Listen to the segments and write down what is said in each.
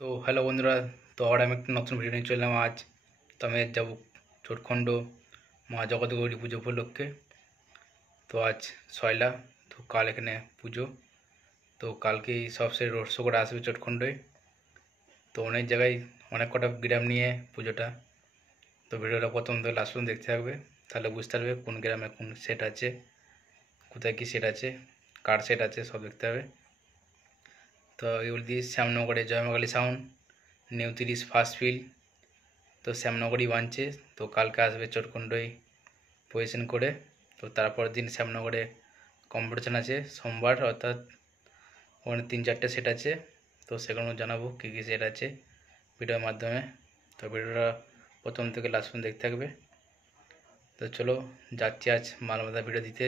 তো হ্যালো বন্ধুরা, তো আবার আমি একটা নতুন ভিডিও নিয়ে চললাম। আজ তো আমি যাবো চোটখণ্ড মা জগৎগৌরী পুজো উপলক্ষে। তো আজ সয়লা, তো কাল এখানে পুজো। তো কালকেই সব সে রোড শো করে আসবে চোটখণ্ডে। তো অনেক জায়গায় অনেক কটা গ্রাম নিয়ে পুজোটা। তো ভিডিওটা প্রথম থেকে লাস্ট পর্যন্ত দেখতে থাকবে, তাহলে বুঝতে পারবে কোন গ্রামে কোন সেট আছে, কোথায় কী সেট আছে, কার সেট আছে, সব দেখতে হবে। তো এগুলো দিয়ে শ্যামনগরে Joy Ma Kali sound new 30 first field, তো শ্যামনগরই বানছে। তো কালকে আসবে চোটখণ্ডই পজিশন করে। তো তারপর দিন শ্যামনগরে কম্পিটিশান আছে সোমবার, অর্থাৎ ওখানে 3-4টে সেট আছে। তো সেগুলো জানাবো কী কী সেট আছে ভিডিওর মাধ্যমে। তো ভিডিওটা প্রথম থেকে লাস্ট পর্যন্ত দেখতে থাকবে। তো চলো যাচ্ছি আজ মালমাতা ভিডিও দিতে।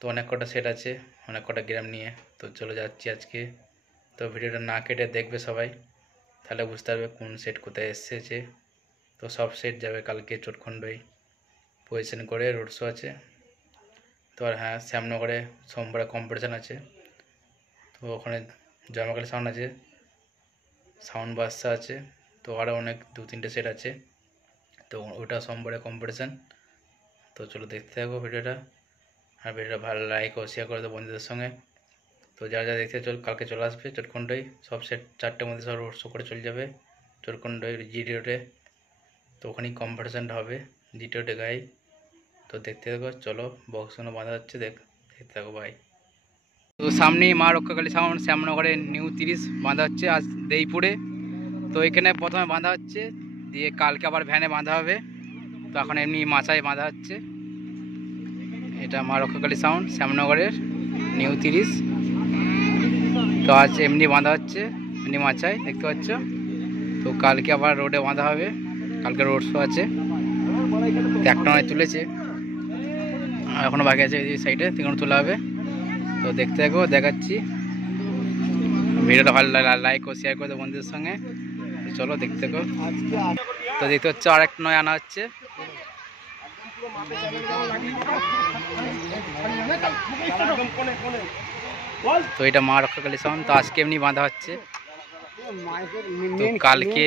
তো অনেক কটা সেট আছে, অনেক কটা গ্রাম নিয়ে। তো চলো যাচ্ছি আজকে। তো ভিডিওটা না কেটে দেখবে সবাই, তাহলে বুঝতে পারবে কোন সেট কোথায় এসেছে। তো সব সেট যাবে কালকে চোটখণ্ডই পজিশন করে, রোড শো আছে। তো আর হ্যাঁ, শ্যামনগরে সোমবারে কম্পিটিশান আছে। তো ওখানে জয়মাকালী সাউন্ড আছে, সাউন্ড বাদশা আছে, তো আরও অনেক 2-3টে সেট আছে। তো ওটা সোমবারে কম্পিটিশান। তো চলো দেখতে থাকো ভিডিওটা, আর ভিডিওটা ভালো লাইক ও শেয়ার করে দেবো বন্ধুদের সঙ্গে। তো যারা যারা দেখতে কালকে চলে আসবে চোটখণ্ডই, সব সেট 4টের মধ্যে সব রোড শো করে চলে যাবে চোটখণ্ডই জিডি রোডে। তো ওখানেই কম্পিটিশানটা হবে জিডি রোডে গাই। তো দেখতে থাকো, চলো বক্সগুলো বাঁধা হচ্ছে, দেখতে থাকো ভাই। তো সামনেই মা রক্ষাকালী সাউন্ড শ্যামনগরে নিউ 30 বাঁধা হচ্ছে আজ দেইপুরে। তো এখানে প্রথমে বাঁধা হচ্ছে, দিয়ে কালকে আবার ভ্যানে বাঁধা হবে। তো এখন এমনি মাচায় বাঁধা হচ্ছে। এটা মা রক্ষাকালী সাউন্ড শ্যামনগরের নিউ 30। তো আজ এমনি বাঁধা হচ্ছে, এমনি মাচায় দেখতে পাচ্ছ। তো কালকে আবার রোডে বাঁধা হবে, কালকে রোড শো আছে। একটা নয় তুলেছে, এখনও বাকি আছে এই সাইডে, তিনগুলো তোলা হবে। তো দেখতে থাকো, দেখাচ্ছি। ভিডিওটা ভালো লাইক ও শেয়ার করে দেবো বন্ধুদের সঙ্গে। চলো দেখতে থাকো। তো দেখতে হচ্ছে আর একটা নয় আনা হচ্ছে। তো এটা মা রক্ষাকালী সাউন্ড। তো আজকে এমনি বাঁধা হচ্ছে, তো কালকে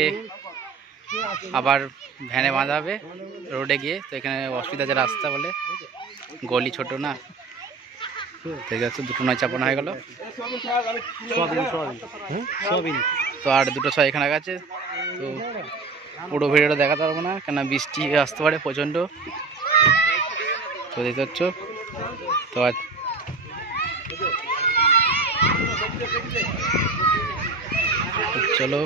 আবার ভ্যানে বাঁধা হবে রোডে গিয়ে। তো এখানে অসুবিধা আছে রাস্তা বলে, গলি ছোট না, ঠিক আছে। 2টো নয় চাপানো হয়ে গেল। তো আর 2টো 6 এখানে আছে। তো পুরো ভিডিওটা দেখাতে পারবো না, কেন বৃষ্টি আসতে পারে প্রচণ্ড। তো দেখতে পাচ্ছ। তো আজ চলো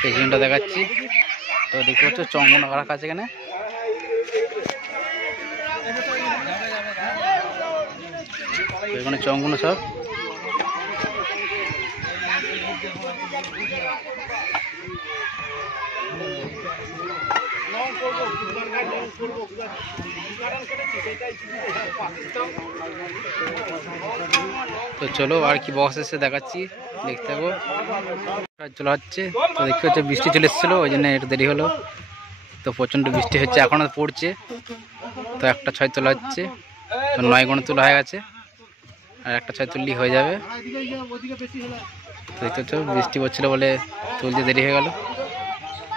পেছনটা দেখাচ্ছি। তো দেখতে পাচ্ছ চঙ্গন রাখা আছে এখানে। এখানে চঙ্গন সব। তো চলো আর কি বক্স এসে দেখাচ্ছি, দেখতে থাকো। চলে হচ্ছে। তো দেখতে পাচ্ছ বৃষ্টি চলে এসেছিলো, ওই জন্য একটু দেরি হলো। তো প্রচণ্ড বৃষ্টি হচ্ছে, এখনও পড়ছে। তো একটা 6 তোলা হচ্ছে, তো 9 গুণ তোলা হয়ে গেছে, আর একটা 6 তুললেই হয়ে যাবে। তো দেখতে পাচ্ছ বৃষ্টি পড়ছিলো বলে তুলতে দেরি হয়ে গেল।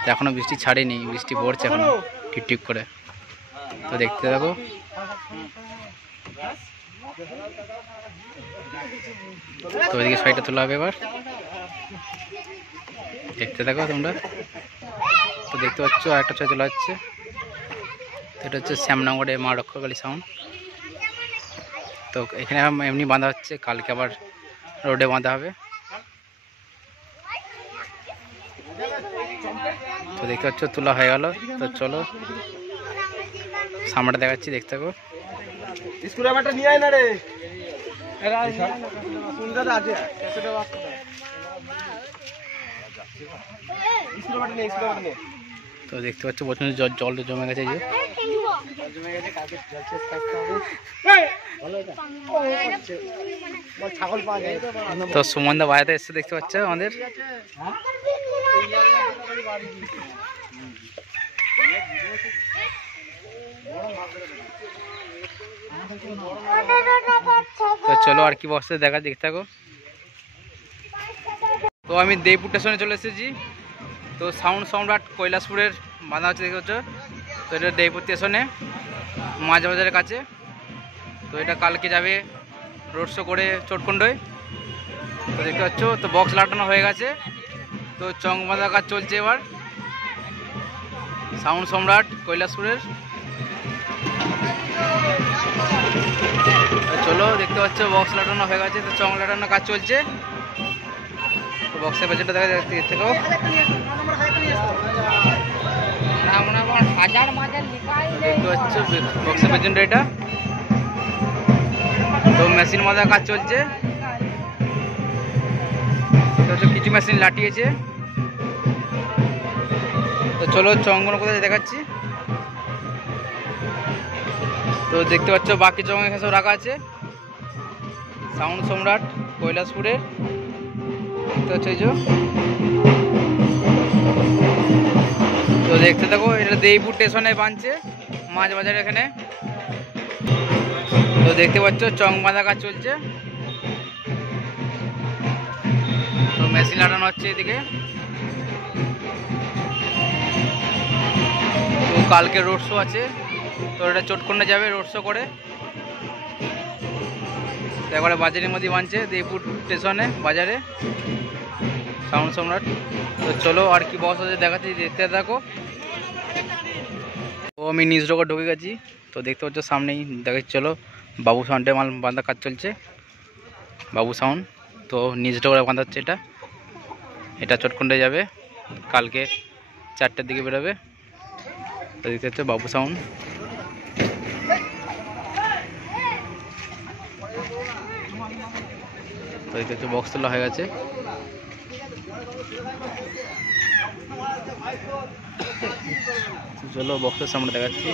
তো এখনও বৃষ্টি ছাড়েনি, বৃষ্টি পড়ছে এখনো টিপ টিপ করে। তো দেখতে থাকো। তো ওইদিকে 6টা তোলা হবে এবার, দেখতে থাকো তোমরা। তো দেখতে পাচ্ছ আর একটা 6 তোলা হচ্ছে। তো এটা হচ্ছে শ্যামনগরে মা রক্ষাকালী সাউন্ড। তো এখানে এমনি বাঁধা হচ্ছে, কালকে আবার রোডে বাঁধা হবে। তো দেখতে পাচ্ছ তোলা হয়ে গেল। তো চলো সামনেটা দেখাচ্ছি, দেখতে থাকো। তো দেখতে পাচ্ছ প্রচন্ড জল জমে গেছে, যে তো সুমনদা বাড়িতে এসে দেখতে পাচ্ছ আমাদের। তো চলো আর কি বক্সে দেখা, দেখতে থাকো। তো আমি দেবপুর স্টেশনে চলে এসেছি। তো সাউন্ড সম্রাট কৈলাসপুরের বাঁধা হচ্ছে দেখতে হচ্ছে। তো এটা দেবপুর স্টেশনে মাঝ বাজারের কাছে। তো এটা কালকে যাবে রোড শো করে চোটকুণ্ডোয়। তো দেখতে পাচ্ছ তো বক্স লাটানো হয়ে গেছে। তো চং বাঁধা কাজ চলছে এবার সাউন্ড সম্রাট কৈলাসপুরের। চলো দেখতে পাচ্ছ বক্স লাটানো হয়ে গেছে। তো চং লাটানোর কাজ চলছে। তো বক্সের পেছনটা দেখা যাচ্ছে এর থেকেও দেখতে পাচ্ছ বক্সের পেছনটা এটা। তো মেশিন মজা কাজ চলছে। কিছু মেশিন লাটিয়েছে। তো চলো চংগুলো কোথায় দেখাচ্ছি। তো দেখতে পাচ্ছ বাকি চং এখানে সব রাখা আছে সাউন্ড সম্রাট কৈলাসপুরের। দেখতে পাচ্ছ এই যে। তো দেখতে থাকো এটা দেবপুর স্টেশনে বাঁধছে মাঝ বাজার এখানে। তো দেখতে পাচ্ছ চং বাঁধা কাজ চলছে। তো মেশিন লাগানো হচ্ছে এদিকে। তো কালকে রোড শো আছে। তো এটা চোটকুণ্ডে যাবে রোড শো করে। একবারে বাজারের মধ্যে বাঁধছে দেবপুর স্টেশনে বাজারে সাউন্ড সম্রাট। তো চলো আর কি বস আছে দেখাচ্ছি, দেখতে থাকো। তো আমি নিজ রোগে ঢুকে গেছি। তো দেখতে পাচ্ছ সামনেই দেখাচ্ছি। চলো বাবু সাউন্ডে মাল বাঁধা কাজ চলছে বাবু সাউন্ড। তো নিজ রোগে বাঁধা হচ্ছে এটা। এটা চটকুণ্ডে যাবে কালকে 4টার দিকে বেরোবে। তো দেখতে হচ্ছে বাবু সাউন্ড। তো দেখতে হচ্ছে বক্স তোলা হয়ে গেছে। চলো বক্সের সামনে দেখাচ্ছি।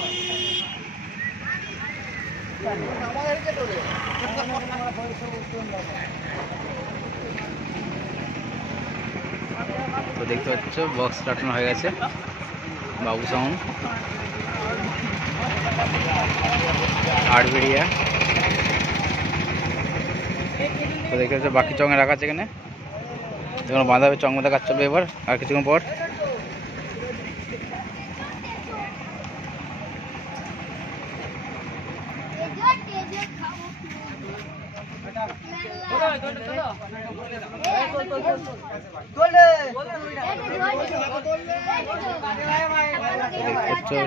তো দেখতে পাচ্ছ বক্স লাটানো হয়ে গেছে বাবু সাউন্ড আড়বেড়িয়া। তো দেখতে পাচ্ছ বাকি চঙে রাখা আছে এখানে। যখন বাঁধা হবে চং বাঁধা কাজ চলবে এবার আর কিছুক্ষণ পর।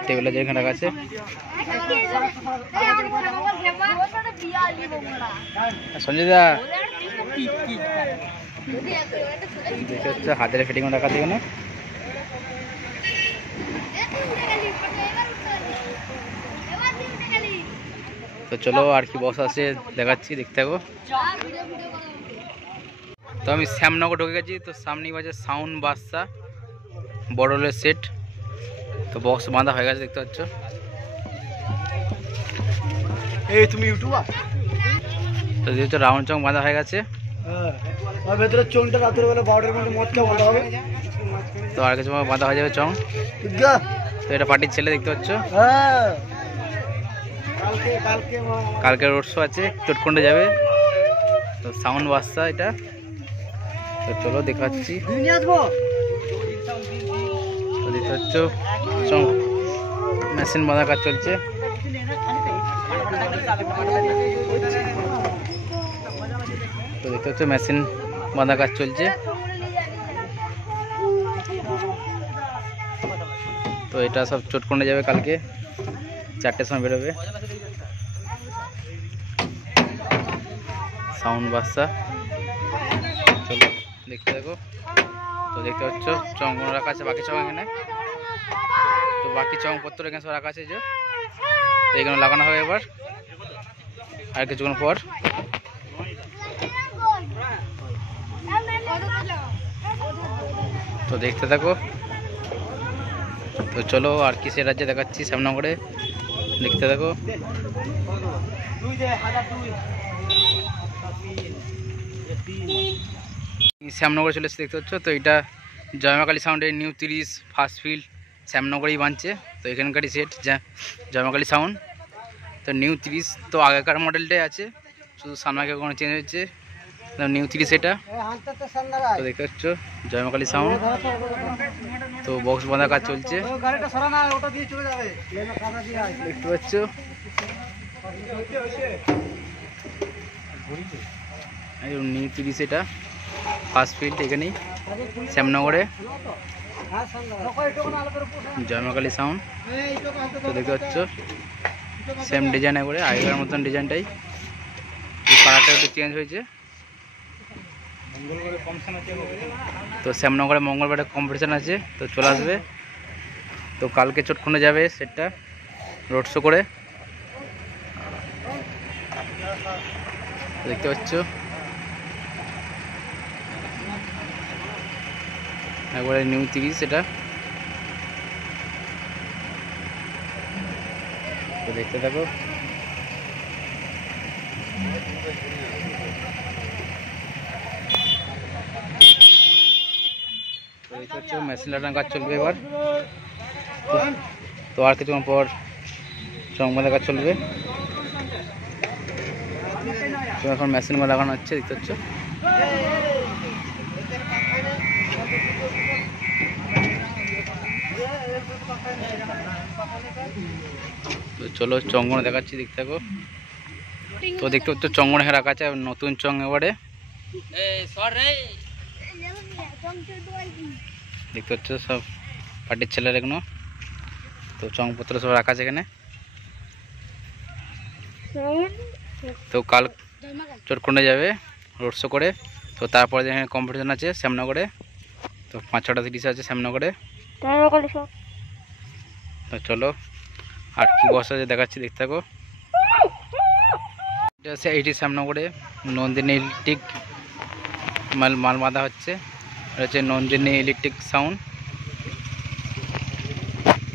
টেবিলে যেখানে রাখা আছে সঞ্জয়দা দেখতে হচ্ছে হাতের ফিটিং রাখা আছে এখানে। তো চলো আর কি বস আছে দেখাচ্ছি, দেখতে থাকো। তো আমি শ্যামনগর ঢুকে গেছি। তো সামনেই বাজে সাউন্ড বাদশা বড়লের সেট। তো বক্স বাঁধা হয়ে গেছে দেখতে পাচ্ছ। এই তুমি ইউটিউবার। তো দেখতে রাউন্ড চং বাঁধা হয়ে গেছে। আর ভেতরে চংটা রাতের বেলা 12টার মধ্যে মদটা বাঁধা হবে। তো আর কিছু বাঁধা হয়ে যাবে চং। তো এটা পার্টির ছেলে দেখতে পাচ্ছ। কালকে রোড শো আছে চটকুণ্ডে যাবে। তো সাউন্ড বাদশা এটা। তো চলো দেখাচ্ছি। তো দেখতে পাচ্ছ মেশিন বাঁধা কাজ চলছে। তো দেখতে পাচ্ছ মেশিন বাঁধা কাজ চলছে। তো এটা সব চটকুণ্ডে যাবে কালকে 4টের সময় বেরোবে সাউন্ড বাদশা। চলো দেখতে দেখো। তো দেখতে পাচ্ছ চংগুলো রাখা আছে বাকি চং এখানে। তো বাকি চংপত্র এখানে সব রাখা আছে যে। তো এখানে লাগানো হবে এবার আর কিছুক্ষণ পর। তো দেখতে থাকো। তো চলো আর কি সে রাজ্যে দেখাচ্ছি শ্যামনগরে, দেখতে থাকো। শ্যামনগরে চলে এসে দেখতে পাচ্ছ। তো এটা জয়মাকালী সাউন্ডের নিউ 30 ফার্স্ট ফিল্ড শ্যামনগরেই বানছে। তো এখানকারই সেট জয়মাকালী সাউন্ড। তো নিউ 30 তো আগেকার মডেলটাই আছে, শুধু সামনাকে কোনো চেঞ্জ হচ্ছে। নিউ 30 এটা। তো দেখতে পাচ্ছ জয়মাকালী সাউন্ড। তো বক্স বাঁধা কাজ চলছে দেখতে পাচ্ছ। নিউ 30 এটা ফার্স্ট ফিল্ড এখানেই শ্যামনগরে জয়মাকালী সাউন্ড। তো দেখতে পাচ্ছ সেম ডিজাইন করে আগেকার মতন ডিজাইনটাই, কালারটা একটু চেঞ্জ হয়েছে। তো শ্যামনগরে মঙ্গলবারে কম্পিটিশান আছে, তো চলে আসবে। তো কালকে চটখণ্ডে যাবে সেটটা রোড শো করে দেখতে পাচ্ছ। একবারে নিউ 30 এটা। তো দেখতে থাকো। মেশিন লাগানোর কাজ চলবে এবার। তো আর কিছুক্ষণ পর চং বাঁধা কাজ চলবে। তো এখন মেশিন লাগানো হচ্ছে দেখতে পাচ্ছ। তো চলো চঙ্গনে দেখাচ্ছি দেখতে থাকো। তো দেখতে পাচ্ছ চঙ্গনে রাখা আছে নতুন চং এবারে দেখতে পাচ্ছ সব পার্টির ছেলের এগুলো। তো চংপত্র সব রাখা আছে এখানে। তো কাল চটখণ্ডে যাবে রোড শো করে। তো তারপরে এখানে কম্পিটিশন আছে শ্যামনগরে। তো 5-6টা সিরিজ আছে শ্যামনগরে। তো চলো আর কি বসা আছে দেখাচ্ছি দেখতে থাকো। এটা আছে এইটি শ্যামনগরে নন্দিনী ইলেকট্রিক মাল বাঁধা হচ্ছে। এটা হচ্ছে নন্দিনী ইলেকট্রিক সাউন্ড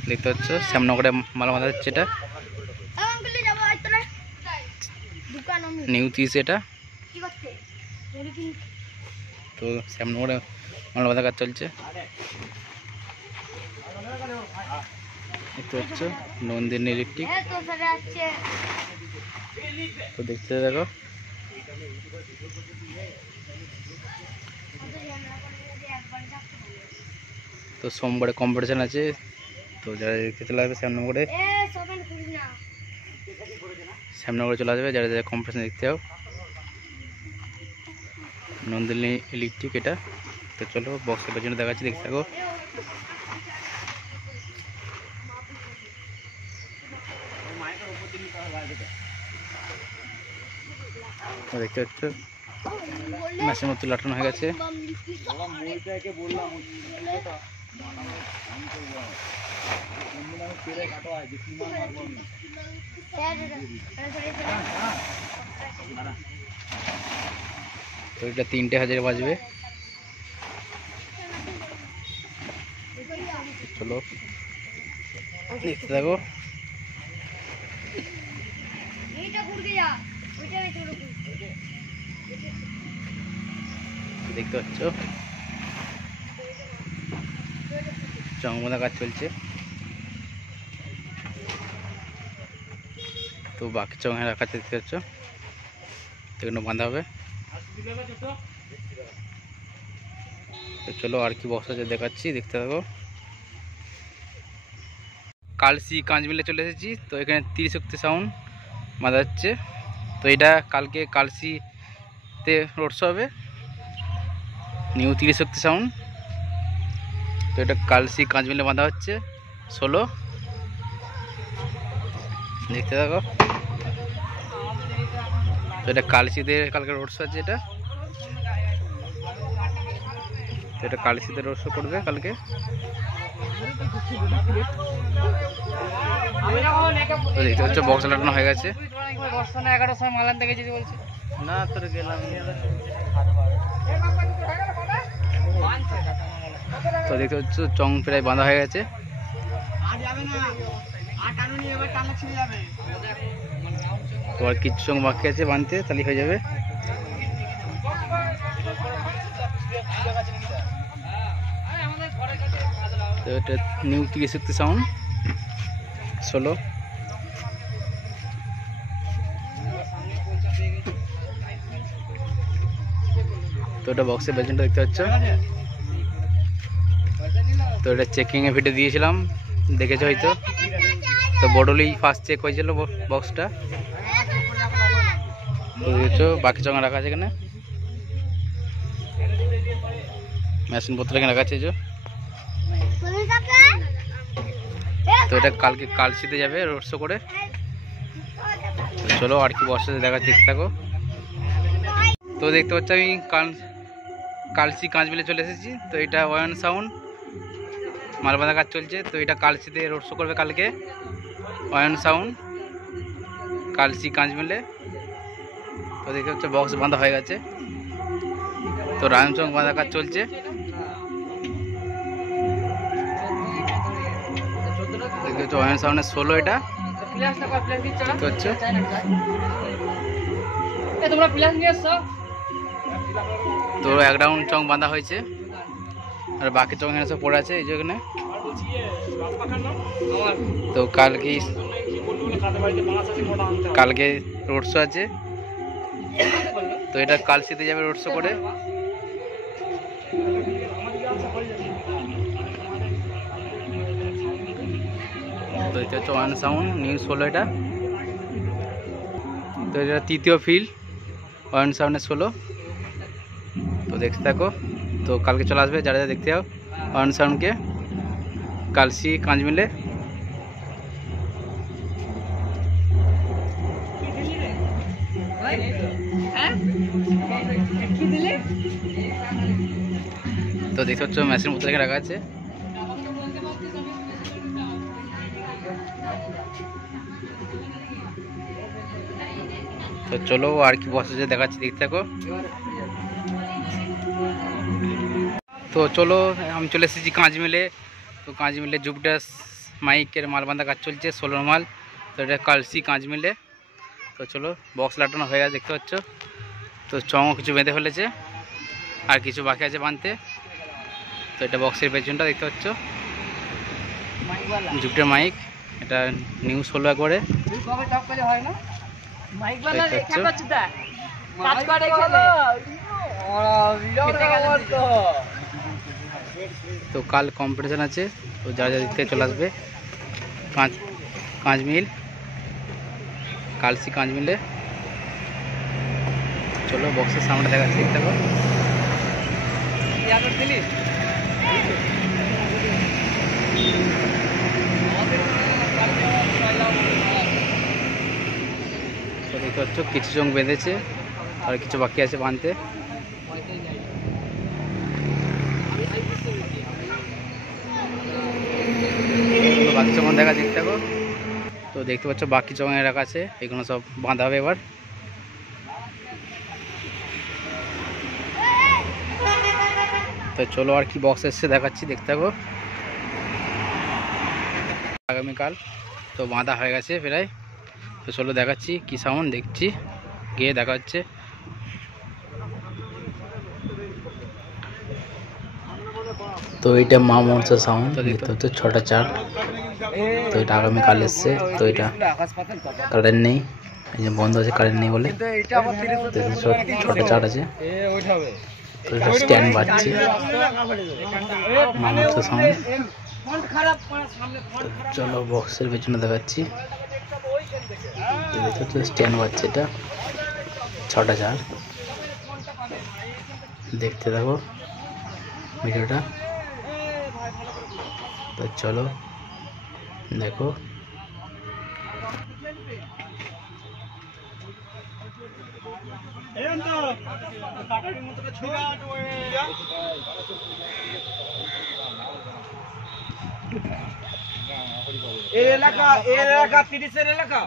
দেখতে পাচ্ছ। শ্যামনগরে মাল বাঁধা হচ্ছে এটা নিউ 30 এটা। তো শ্যামনগরে মাল বাঁধা কাজ চলছে দেখতে পাচ্ছ নন্দিনী ইলেকট্রিক। তো দেখতে দেখো। তো সোমবারে কম্পিটিশন আছে, তো যারা দেখতে চলে আসবে শ্যামনগরে চলে আসবে যারা যারা কম্পিটিশন দেখতে যাও নন্দিনী ইলেকট্রিক এটা। তো চলো বক্সের পেছনে দেখাচ্ছি দেখতে থাকো। দেখতে পাচ্ছ মেশিন মতো লাটানো হয়ে গেছে। তো এটা 3টে হাজারে বাজবে। চলো দেখতে থাকো। দেখতে পাচ্ছ চংবাঁধা কাজ চলছে। তো বাকি চং রাখা দেখতে পাচ্ছ এগুলো বাঁধা হবে। তো চলো আর কি বক্স আছে দেখাচ্ছি দেখতে থাকো। কালসি কাঁচমিলে চলে এসেছি। তো এখানে 30 শক্তি সাউন্ড বাঁধা হচ্ছে। তো এটা কালকে কালসিতে রোড শো হবে নিউ 30 শক্তি সাউন্ড। তো এটা কালসি কাঁচমিলে বাঁধা হচ্ছে 16 দেখতে থাকো। তো এটা কালসিতে কালকে রোড শো আছে এটা। তো এটা কালসিতে রোড শো করবে কালকে। তো দেখতে পাচ্ছ বক্স লাগানো হয়ে গেছে। 11টার সময় মালান থেকে যেতে বলছে না তোর গেলাম। তো দেখতে পাচ্ছ চং প্রায় বাঁধা হয়ে গেছে। তো আর কিছু চং বাকি আছে বাঁধতে, তাহলে হয়ে যাবে। তো এটা নিউ 30 শক্তি সাউন্ড 16। তো এটা বক্সের পেছনটা দেখতে পাচ্ছ। তো এটা চেকিংয়ে ভিডিও দিয়েছিলাম, দেখেছো হয়তো। তো বডলি ফার্স্ট চেক হয়েছিল বক্সটা। তো দেখেছো বাকি চঙা রাখা আছে এখানে, মেশিনপত্র এখানে রাখা আছে। তো এটা কালকে কালসিতে যাবে রোড শো করে। চলো আর কি বর্ষাতে দেখা দেখতে থাকো। তো দেখতে পাচ্ছ আমি কালসি কাঁচ মিলে চলে এসেছি। তো এটা ওয়ান সাউন্ড মালবাঁধা কাজ চলছে। তো এটা কালসিতে রোড শো করবে কালকে। ওয়ান সাউন্ড কালসি কাঁচ মিলে। তো দেখতে পাচ্ছ বক্স বাঁধা হয়ে গেছে। তো রায়নচং বাঁধা কাজ চলছে। দেখতে পাচ্ছ ওয়ান সাউন্ডের 16 এটা হচ্ছে। তো এক রাউন্ড চং বাঁধা হয়েছে, আর বাকি চং এখানে সব পড়ে আছে এই যেখানে। তো কালকে রোড শো আছে। তো এটা কালসিতে যাবে রোড শো করে। তো এটা হচ্ছে ওয়ান সাউন্ড নিউ 16 এটা। তো এটা তৃতীয় ফিল্ড ওয়ান সাউন্ডের 16। তো দেখতে থাকো। তো কালকে চলে আসবে যারা যারা দেখতে যাও ওয়ান সাউন্ডকে কালসি কাঁচ মিলে। তো দেখতে পাচ্ছ মেশিন মতো রেখে রাখা আছে। তো চলো আর কি বসে দেখাচ্ছি, দেখতে থাকো। তো চলো আমি চলে এসেছি কাঁচ মিলে। তো কাঁচ মিলে জুপিটার মাইকের মালবান্ধা কাজ চলছে 16 মাল। তো এটা কালসি কাঁচ মিলে। তো চলো বক্স লাটানো হয়ে গেছে দেখতে পাচ্ছ। তো চঙও কিছু বেঁধে ফেলেছে, আর কিছু বাকি আছে বাঁধতে। তো এটা বক্সের পেছনটা দেখতে পাচ্ছ, জুপিটার মাইক। এটা নিউ 16 করে। তো কাল কম্পিটিশন আছে। তো যারা যারা দেখতে চলে আসবে কাঁচ মিল কালসি কাঁচ মিলে। চলো বক্সের সামনে দেখাচ্ছি, দেখতে পাবো। তো দেখতে পাচ্ছ কিছু চং বেঁধেছে, আর কিছু বাকি আছে বাঁধতে। বাকি চমন দেখা দেখতে থাকো। তো দেখতে পাচ্ছ বাকি চমন রাখা আছে, এগুলো সব বাঁধা হবে এবার। তো চলো আর কি বক্স এসছে দেখাচ্ছি, দেখতে থাকো। আগামীকাল তো বাঁধা হয়ে গেছে প্রায়। তো চলো দেখাচ্ছি কি সাউন্ড, দেখছি গিয়ে দেখা হচ্ছে। তো এটা মা মনসা সাউন্ড। তো দেখতে হচ্ছে 6টা 4। তো এটা আগামীকাল এসছে। তো এটা কারেন্ট নেই, এই যে বন্ধ আছে কারেন্ট নেই বলে। 6টা 4 আছে। তো এটা স্ট্যান্ড বাজছে মা মনসা সাউন্ড। চলো বক্সের পেছনে দেখাচ্ছি, দেখতে হচ্ছে স্ট্যান্ড বাজছে। এটা 6টা 4। দেখতে থাকো ভিডিওটা। তো চলো দেখো। এই এলাকা 30-এর এলাকা।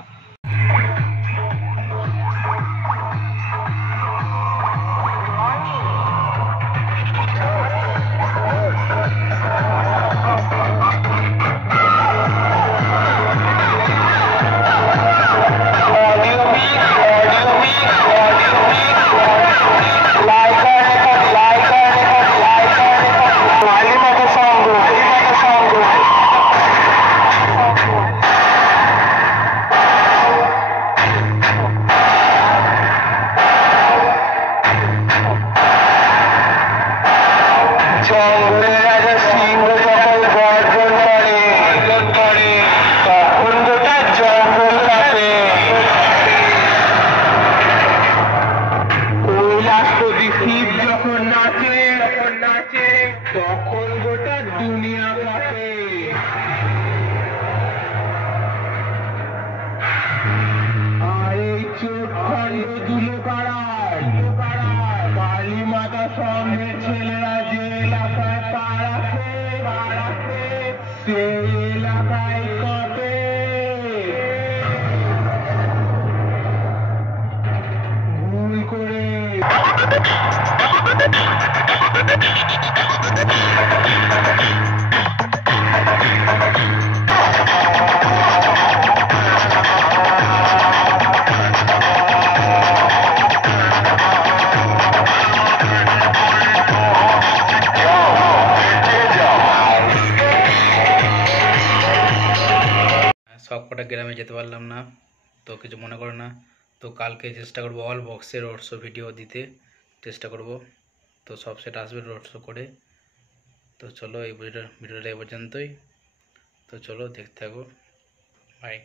সবকটা গ্রামে যেতে পারলাম না, তো কিছু মনে করো না। তো কালকে চেষ্টা করবো অল বক্সের রোড শো ভিডিও দিতে চেষ্টা করব। তো সব সেট আসবে রোড শো করে। তো চলো এই ভিডিওটা এই পর্যন্তই। তো চলো দেখতে থাকো, বাই।